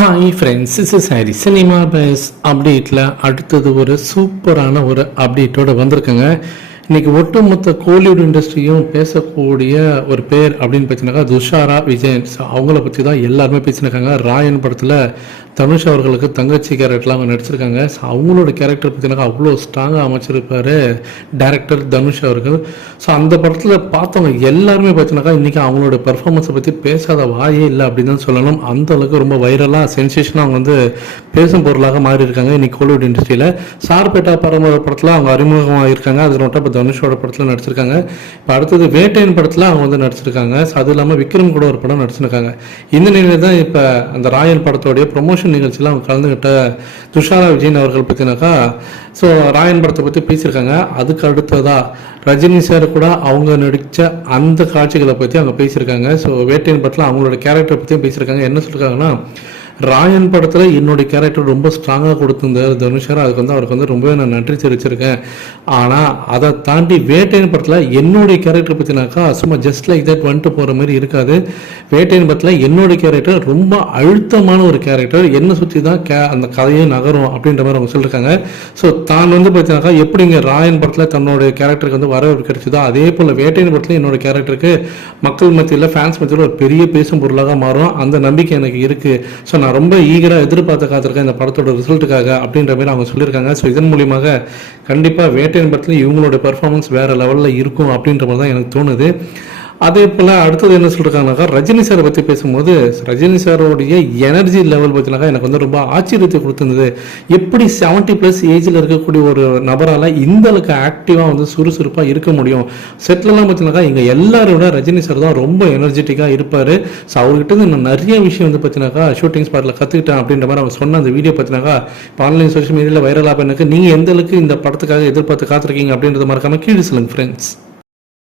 Hi friends is is Harry cinema base அப்டேட்டில் அடுத்தது ஒரு சூப்பரான ஒரு அப்டேட்டோட வந்திருக்குங்க. இன்னைக்கு ஒட்டுமொத்த கோலிவுட் இண்டஸ்ட்ரியும் பேசக்கூடிய ஒரு பேர் அப்படின்னு பார்த்தீங்கன்னாக்கா துஷாரா விஜயன். அவங்கள பற்றி தான் எல்லாருமே பேசியிருக்காங்க ராயன் படத்தில் தனுஷ் அவர்களுக்கு தங்கச்சி கேரக்டர்லாம் அவங்க நடிச்சிருக்காங்க. ஸோ அவங்களோட கேரக்டர் பார்த்தீங்கன்னா அவ்வளோ ஸ்ட்ராங்காக அமைச்சிருப்பார் டேரக்டர் தனுஷ் அவர்கள். ஸோ அந்த படத்தில் பார்த்தவங்க எல்லாருமே பார்த்தீங்கன்னாக்கா இன்றைக்கி அவங்களோட பெர்ஃபார்மன்ஸை பற்றி பேசாத வாயே இல்லை அப்படின்னு தான் சொல்லணும். அந்த அளவுக்கு ரொம்ப வைரலாக சென்சேஷனாக அவங்க வந்து பேசும் பொருளாக மாறி இருக்காங்க இன்னைக்கு கோலிவுட் இண்டஸ்ட்ரியில். சார்பேட்டா பரம்பரை படத்தில் அவங்க அறிமுகமாக இருக்காங்க அது மட்டும் தனுஷோட படத்தில் நடிச்சிருக்காங்க. இப்போ அடுத்தது வேட்டையன் படத்தில் அவங்க வந்து நடிச்சிருக்காங்க. அது இல்லாமல் விக்ரம் கூட ஒரு படம் நடிச்சிருக்காங்க. இந்த நிலையில் தான் இப்போ அந்த ராயல் படத்தோடைய ப்ரொமோஷன் நிகழ்ச்சியில் அவங்க கலந்துக்கிட்ட துஷாரா விஜயன் அவர்கள் பற்றினாக்கா ஸோ ராயன் படத்தை பற்றி பேசியிருக்காங்க. அதுக்கு அடுத்ததாக ரஜினி சார் கூட அவங்க நடித்த அந்த காட்சிகளை பற்றி அவங்க பேசியிருக்காங்க. ஸோ வேட்டையன் படத்தில் அவங்களோட கேரக்டர் பற்றியும் பேசியிருக்காங்க. என்ன சொல்லியிருக்காங்கன்னா ராயன் படத்தில் என்னுடைய கேரக்டர் ரொம்ப ஸ்ட்ராங்காக கொடுத்துருந்தார் தனுஷார் அதுக்கு வந்து அவருக்கு வந்து ரொம்பவே நான் நன்றி தெரிவிச்சிருக்கேன். ஆனால் அதை தாண்டி வேட்டையின் படத்தில் என்னுடைய கேரக்டர் பற்றினாக்கா சும்மா ஜஸ்ட் லைக் தட் வந்துட்டு போகிற மாதிரி இருக்காது. வேட்டையின் படத்தில் என்னுடைய கேரக்டர் ரொம்ப அழுத்தமான ஒரு கேரக்டர் என்னை சுற்றி தான் கே அந்த கதையே நகரும் அப்படின்ற மாதிரி அவங்க சொல்லியிருக்காங்க ஸோ தான் வந்து பார்த்தீங்கன்னாக்கா எப்படிங்க ராயன் படத்தில் தன்னோட கேரக்டருக்கு வந்து வரவேற்பு கிடைச்சதோ அதே போல் வேட்டையின் படத்தில் என்னோட கேரக்டருக்கு மக்கள் மத்தியில் ஃபேன்ஸ் மத்தியில் ஒரு பெரிய பேசும் பொருளாக மாறும். அந்த நம்பிக்கை எனக்கு இருக்குது ஸோ நான் ரொம்ப ஈகராக எதிர்பார்த்து காத்திருக்கேன் இந்த படத்தோட ரிசல்ட்டுக்காக அப்படின்ற மாதிரி அவங்க சொல்லியிருக்காங்க. ஸோ இதன் மூலியமாக கண்டிப்பாக வேட்டையின் படத்தில் இவங்களோட பெர்ஃபார்மன்ஸ் வேறு லெவலில் இருக்கும் அப்படின்ற மாதிரி தான் எனக்கு தோணுது. அதே போல் அடுத்தது என்ன சொல்லிருக்காங்கனாக்கா ரஜினி சாரை பற்றி பேசும்போது ரஜினி சாரோடைய எனர்ஜி லெவல் பார்த்தீங்கன்னாக்கா எனக்கு வந்து ரொம்ப ஆச்சரியத்தை கொடுத்துருந்தது. எப்படி செவன்ட்டி ப்ளஸ் ஏஜில் இருக்கக்கூடிய ஒரு நபரால் இந்த அளவுக்கு ஆக்டிவாக வந்து சுறுசுறுப்பாக இருக்க முடியும்? செட்லலாம் பார்த்தீங்கன்னாக்கா இங்கே எல்லாரோட விட ரஜினி சார் தான் ரொம்ப எனர்ஜெட்டிக்காக இருப்பார். ஸோ அவர்கிட்ட இருந்து நான் நிறைய விஷயம் வந்து பார்த்தீங்கன்னாக்கா ஷூட்டிங் ஸ்பாட்டில் கற்றுக்கிட்டேன் அப்படின்ற மாதிரி அவர் சொன்ன அந்த வீடியோ பார்த்தீங்கன்னாக்கா இப்போ ஆன்லைன் சோஷியல் மீடியாவில் வைரலாக எனக்கு நீங்கள் எந்த அளவுக்கு இந்த படத்துக்காக எதிர்பார்த்து காத்திருக்கீங்க அப்படின்றத மறக்காமல் கீழே சொல்லுங்கள் ஃப்ரெண்ட்ஸ்